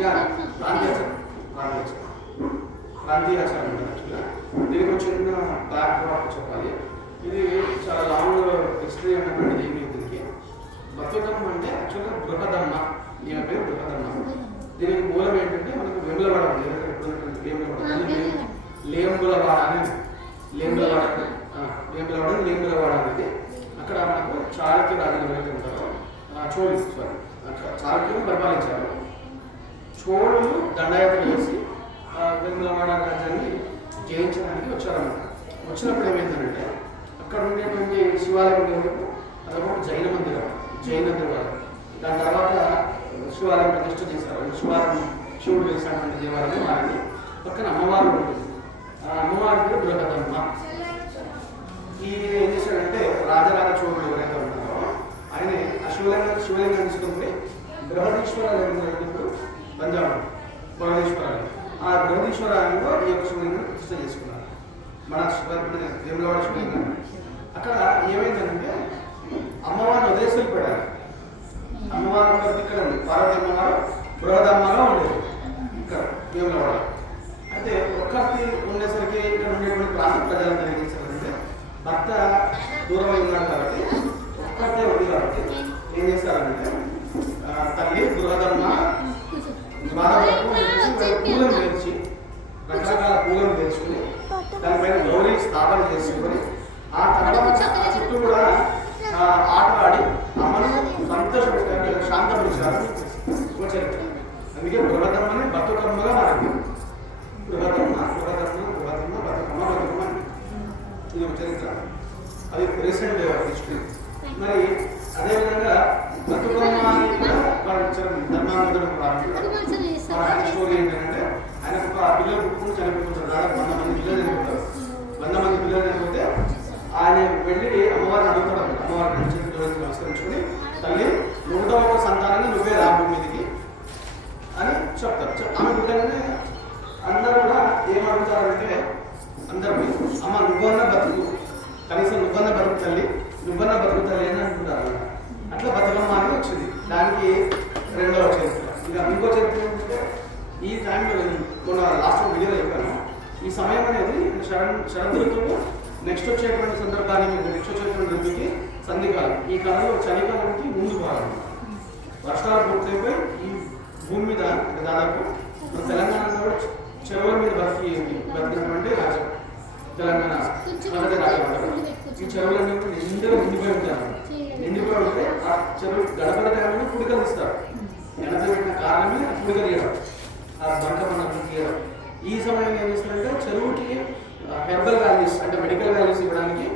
Yeah ఆచారం యాక్చువల్గా దీనికి చిన్న చెప్పాలి ఇది చాలా లాంగ్ హిస్టరీ ఉన్నటువంటిది ఏమి దీనికి బతుకమ్మ అంటే యాక్చువల్గా బృహదమ్మ ఈయన పేరు బృహదమ్మ దీనికి మూలం ఏంటంటే మనకు వెములవాడ ఉంది వేములవాడ లేంబులవాడ అని లేంబులవాడ ఆ, లేంబులవాడ అనేది అక్కడ మనకు చాళుక్య రాజులు ఎవరైతే ఉంటారో ఆ, సారీ పరిపాలించారు. చోళులు దండయాత్ర చేసి ఆ, రాజ్యాన్ని జయించడానికి వచ్చారన్నమాట. వచ్చినప్పుడు ఏమైందంటే అక్కడ ఉండేటువంటి శివాలయం ఉండేవరకు అదొకటి జైన మందిరం జైన దేవాలయం. దాని తర్వాత శివాలయం ప్రతిష్ట చేశారు. శివాలయం శివుడు వేసినటువంటి దేవాలయం వారిని పక్కన అమ్మవారు ఉంటుంది. ఆ అమ్మవారి పేరు బృహదమ్మ. ఈ ఏం చేశాడంటే రాజరాజ చోళుడు ఎవరైతే ఉన్నారో ఆయన ఆ శివలింగం శివలింగం తీసుకుంటే బృహదీశ్వర ఇప్పుడు పంజాబ్ బృహదీశ్వరాలయం ఆ బృహదీశ్వరాలయంలో ఈ యొక్క శివలింగం ప్రతిష్ట చేసుకున్నారు. మన శివ- వేములవాడ శివలింగం. అక్కడ ఏమైందంటే అమ్మవారిని వదిలేసి వెళ్ళిపోయారు. అమ్మవారి ఇక్కడ ఉంది. పార్వతి అమ్మవారు బృహదమ్మగా ఉండేది ఇక్కడ వేములవాడ. అయితే ఒక్కరికి ఉండేసరికి ఇక్కడ ఉండేటువంటి ప్రాంత ప్రజలందరూ ఏం చేశారంటే భర్త దూరం అయి కాబట్టి ఒక్కరితే ఉంది కాబట్టి ఏం చేస్తారంటే తల్లి బృహదమ్మ పూలను పేర్చి రకరకాల పూలను పేర్చుకుని దానిపైన గౌరీ స్థాపన చేసుకుని ఆ తర్వాత ఆ చుట్టూ కూడా ఆట ఆడి అమ్మను సంతోషపెట్టారు శాంతపరిచారు చరిత్ర అందుకే బృహదమ్మని బతుకమ్మగా మారింది బృహదమ్మ బృహదమ్మ బృహదమ్మ బతుకమ్మ బతుకమ్మ ఇది ఒక చరిత్ర అది రీసెంట్ హిస్టరీ మరి అదేవిధంగా బతుకమ్మ అని కూడా వాళ్ళు ఇచ్చారు ప్రారంభించారు ఆయన స్టోరీ ఏంటంటే ఆయన ఒక పిల్లలు పుట్టుకుని చనిపోతుంటారు దాదాపు వంద మంది పిల్లలు చనిపోతారు వంద మంది పిల్లలు చనిపోతే ఆయన వెళ్ళి అమ్మవారిని అడుగుతాడు అమ్మవారిని నుంచి నమస్కరించుకుని తల్లి నూట ఒక సంతానాన్ని నువ్వే రా భూమి మీదకి అని చెప్తారు ఆమె పుట్టగానే అందరూ కూడా ఏమడుగుతారంటే అందరూ అమ్మ నువ్వన్న బతుకు కనీసం నువ్వన్న బతుకు తల్లి నువ్వన్న బతుకు తల్లి అని అంటున్నారు అట్లా బతుకమ్మ అని వచ్చింది దానికి రెండవ చరిత్ర ఇంకా ఇంకో చరిత్ర ఈ టైంలో మొన్న లాస్ట్ వీడియోలో చెప్పాను. ఈ సమయం అనేది శరణ్ శరద్ ఋతువు నెక్స్ట్ వచ్చేటువంటి సందర్భానికి నెక్స్ట్ వచ్చేటువంటి ఋతుకి సంధికాలం ఈ కాలంలో చలికాలానికి ముందు భాగం. వర్షాలు పూర్తయిపోయి ఈ భూమి మీద దాదాపు మన తెలంగాణలో కూడా చెరువుల మీద బతికి బతికినటువంటి రాజ్యం తెలంగాణ మొదటి రాజ్యం ఈ చెరువులన్నీ కూడా నిండుగా నిండిపోయి ఉంటారు నిండిపోయి ఉంటే ఆ చెరువు గడపడ టైంలో కుడికలు ఇస్తారు వెనక పెట్టిన కారణమే ఆ తీయడం. ఆ బంక క్లియర్ తీయడం ఈ సమయంలో ఏం చేస్తారంటే చెరువుకి హెర్బల్ వాల్యూస్ అంటే మెడికల్ వాల్యూస్ ఇవ్వడానికి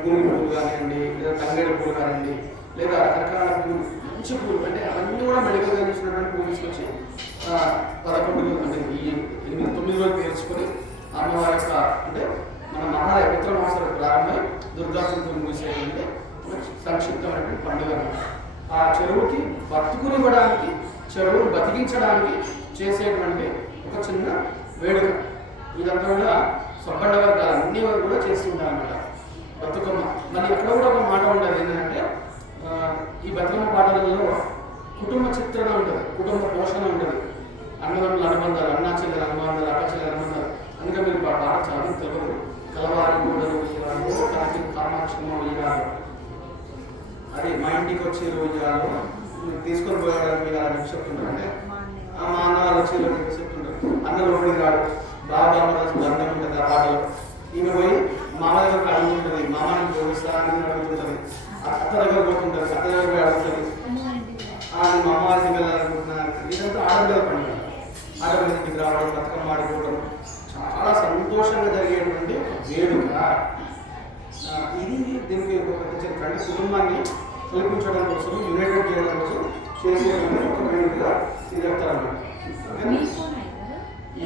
గురుగు పూలు కానివ్వండి లేదా తంగేడు పూలు కానివ్వండి లేదా రకరకాల పూలు మంచి పూలు అంటే అవన్నీ కూడా మెడికల్ వాల్యూస్ ఉన్నటువంటి పూలు తీసుకొచ్చి పదకొండు అంటే ఈ ఎనిమిది తొమ్మిది రోజులు పేర్చుకొని అమ్మవారి యొక్క అంటే మన మహాలయ మిత్ర మాసాలు ప్రారంభమై దుర్గా సింధు ముగిసేయంటే సంక్షిప్తమైనటువంటి పండుగ ఆ చెరువుకి బతుకునివ్వడానికి చెరువును బతికించడానికి చేసేటువంటి ఒక చిన్న వేడుక. ఇదంతా కూడా సొబ్బండ వర్గాలు అన్ని వారు కూడా చేస్తుంటారన్నమాట బతుకమ్మ. మరి ఎక్కడ కూడా ఒక మాట ఉండదు ఏంటంటే ఈ బతుకమ్మ పాటలలో కుటుంబ చిత్రణ ఉంటుంది కుటుంబ పోషణ ఉంటుంది. అన్నదమ్ముల అనుబంధాలు అన్నా చెల్లెల అనుబంధాలు అక్క చెల్లెల అనుబంధాలు. అందుకే మీరు పాట చాలా తెలియదు కలవారి గోడలు ఈనాడు కాకి కామాక్షమ్మ అదే మా ఇంటికి వచ్చే రోజు తీసుకొని పోయడానికి మీరు అని అంటే ఆ మా అన్న వచ్చే రోజు చెప్తుంటారు అన్న లోపలికి రాడు బాబా అమ్మ కలిసి బంధం ఉంటుంది ఆ పాటలో ఈమె పోయి మామ దగ్గరకు అడుగుతుంటుంది మామని జోడిస్తా అని అడుగుతుంటుంది అత్త దగ్గర పోతుంటుంది అత్త దగ్గర పోయి అడుగుతుంది. ఆ నేను మా అమ్మవారికి వెళ్ళాలనుకుంటున్నాను ఇదంతా ఆడపిల్లల పండుగ ఆడపిల్ల ఇంటికి రావడం బతుకమ్మ ఆడుకోవడం చాలా సంతోషంగా జరిగేటువంటి వేడుక. ఇది దీనికి ఒక పెద్ద చరిత్ర అంటే కుటుంబాన్ని కల్పించడం కోసం యునైటెడ్ చేయడం కోసం చేసేటువంటి ఒక వేడుకగా ఇది చెప్తారన్నమాట. ఓకేనా? మీ ఫోన్ అయ్యారు ఈ